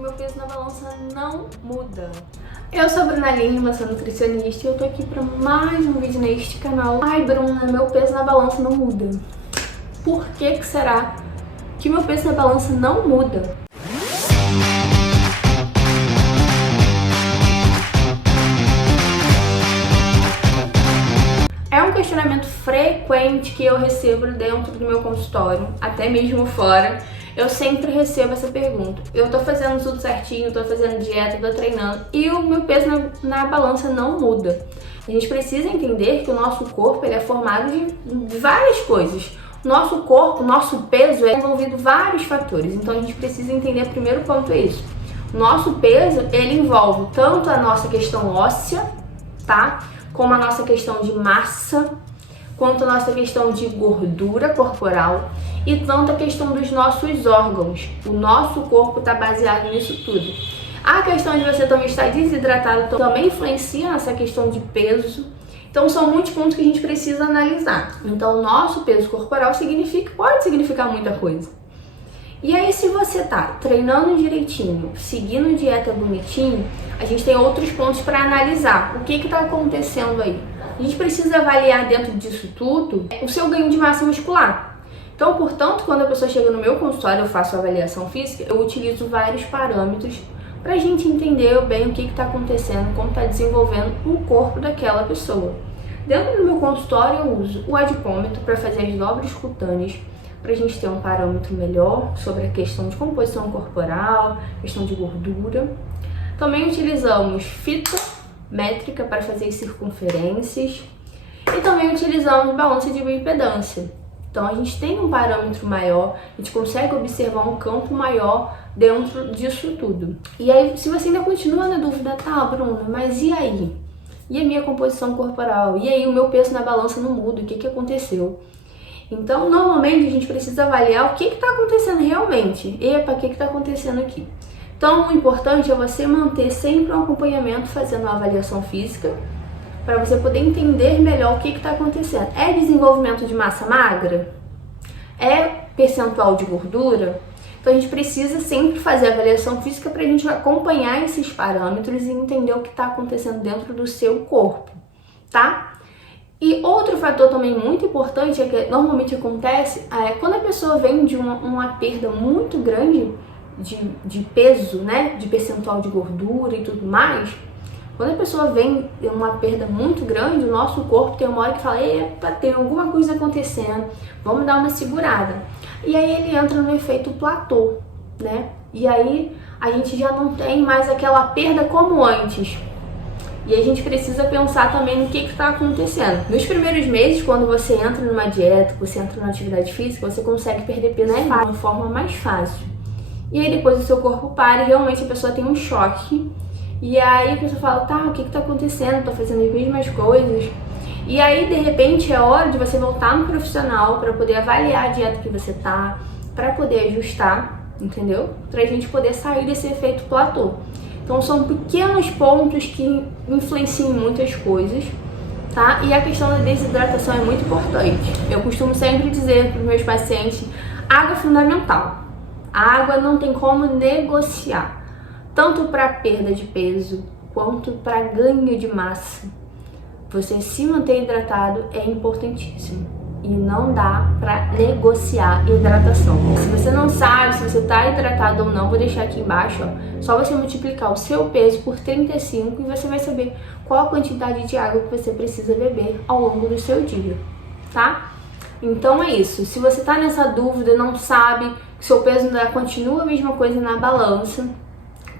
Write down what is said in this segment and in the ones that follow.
que meu peso na balança não muda. Eu sou a Bruna Lima, sou nutricionista e eu tô aqui pra mais um vídeo neste canal. Ai, Bruna, meu peso na balança não muda. Por que será que meu peso na balança não muda? É um questionamento frequente que eu recebo dentro do meu consultório, até mesmo fora. Eu sempre recebo essa pergunta. Eu tô fazendo tudo certinho, tô fazendo dieta, tô treinando e o meu peso na balança não muda. A gente precisa entender que o nosso corpo ele é formado de várias coisas. O nosso corpo, o nosso peso é envolvido vários fatores. Então a gente precisa entender, o primeiro ponto é isso. O nosso peso, ele envolve tanto a nossa questão óssea, tá? Como a nossa questão de massa, quanto a nossa questão de gordura corporal e tanto a questão dos nossos órgãos. O nosso corpo está baseado nisso tudo. A questão de você também estar desidratado também influencia nessa questão de peso. Então são muitos pontos que a gente precisa analisar. Então o nosso peso corporal pode significar muita coisa. E aí, se você tá treinando direitinho, seguindo dieta bonitinho, a gente tem outros pontos para analisar. O que tá acontecendo aí? A gente precisa avaliar dentro disso tudo o seu ganho de massa muscular. Então, portanto, quando a pessoa chega no meu consultório, eu faço a avaliação física, eu utilizo vários parâmetros para a gente entender bem o que está acontecendo, como está desenvolvendo o corpo daquela pessoa. Dentro do meu consultório, eu uso o adipômetro para fazer as dobras cutâneas, para a gente ter um parâmetro melhor sobre a questão de composição corporal, questão de gordura. Também utilizamos fita métrica para fazer as circunferências e também utilizamos balança de bioimpedância. Então a gente tem um parâmetro maior, a gente consegue observar um campo maior dentro disso tudo. E aí, se você ainda continua na dúvida, tá, Bruna, mas e aí? E a minha composição corporal? E aí o meu peso na balança não muda? O que aconteceu? Então, normalmente a gente precisa avaliar o que está acontecendo realmente. Epa, o que está acontecendo aqui? Então, o importante é você manter sempre um acompanhamento, fazendo uma avaliação física, para você poder entender melhor o que está acontecendo. É desenvolvimento de massa magra? É percentual de gordura? Então, a gente precisa sempre fazer a avaliação física para a gente acompanhar esses parâmetros e entender o que está acontecendo dentro do seu corpo, tá? E outro fator também muito importante é que normalmente acontece quando a pessoa vem de uma perda muito grande de peso, né, de percentual de gordura e tudo mais. Quando a pessoa vem de uma perda muito grande, o nosso corpo tem uma hora que fala, epa, tem alguma coisa acontecendo, vamos dar uma segurada. E aí ele entra no efeito platô, né? E aí a gente já não tem mais aquela perda como antes. E a gente precisa pensar também no que está acontecendo. Nos primeiros meses, quando você entra numa dieta, você entra numa atividade física, você consegue perder peso de uma forma mais fácil. E aí depois o seu corpo para e realmente a pessoa tem um choque. E aí a pessoa fala, tá, o que está acontecendo? Tô fazendo as mesmas coisas. E aí, de repente, é hora de você voltar no profissional para poder avaliar a dieta que você tá, para poder ajustar, entendeu? Pra gente poder sair desse efeito platô. Então são pequenos pontos que influenciam em muitas coisas, tá? E a questão da desidratação é muito importante. Eu costumo sempre dizer para os meus pacientes, água é fundamental. A água não tem como negociar, tanto para perda de peso quanto para ganho de massa. Você se manter hidratado é importantíssimo. E não dá pra negociar hidratação. Se você não sabe se você tá hidratado ou não, vou deixar aqui embaixo, ó. Só você multiplicar o seu peso por 35 e você vai saber qual a quantidade de água que você precisa beber ao longo do seu dia, tá? Então é isso. Se você tá nessa dúvida, não sabe, que seu peso ainda continua a mesma coisa na balança,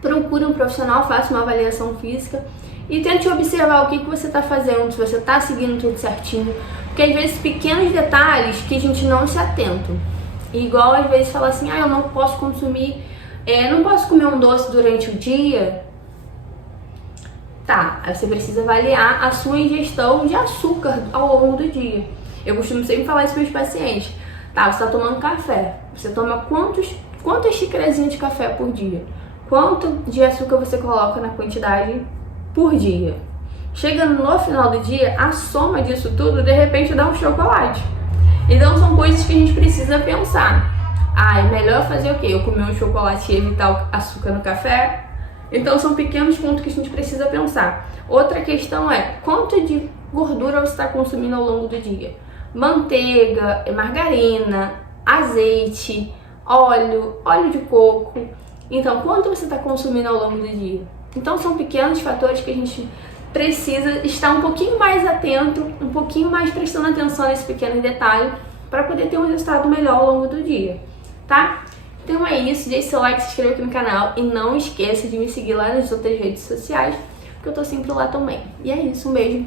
procure um profissional, faça uma avaliação física e tente observar o que você está fazendo, se você está seguindo tudo certinho. Porque às vezes pequenos detalhes que a gente não se atenta. Igual às vezes falar assim, eu não posso consumir, não posso comer um doce durante o dia. Tá, aí você precisa avaliar a sua ingestão de açúcar ao longo do dia. Eu costumo sempre falar isso para os meus pacientes. Tá, você está tomando café. Você toma quantas xicrazinhas de café por dia? Quanto de açúcar você coloca na quantidade por dia? Chegando no final do dia, a soma disso tudo, de repente, dá um chocolate. Então, são coisas que a gente precisa pensar. Ah, é melhor fazer o quê? Eu comer um chocolate e evitar o açúcar no café? Então são pequenos pontos que a gente precisa pensar. Outra questão é, quanto de gordura você está consumindo ao longo do dia? Manteiga, margarina, azeite, óleo de coco. Então, quanto você está consumindo ao longo do dia? Então são pequenos fatores que a gente precisa estar um pouquinho mais atento, um pouquinho mais prestando atenção nesse pequeno detalhe para poder ter um resultado melhor ao longo do dia, tá? Então é isso, deixe seu like, se inscreva aqui no canal e não esqueça de me seguir lá nas outras redes sociais, porque eu tô sempre lá também. E é isso, um beijo!